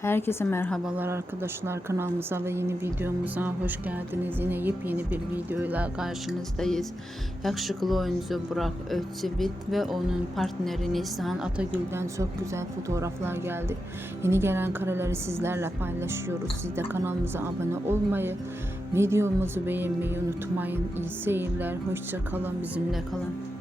Herkese merhabalar arkadaşlar, kanalımıza ve yeni videomuza hoş geldiniz. Yine yepyeni bir videoyla karşınızdayız. Yakışıklı oyuncu Burak Özçivit ve onun partneri Neslihan Atagül'den çok güzel fotoğraflar geldi. Yeni gelen kareleri sizlerle paylaşıyoruz. Siz de kanalımıza abone olmayı, videomuzu beğenmeyi unutmayın. İyi seyirler, hoşça kalın, bizimle kalın.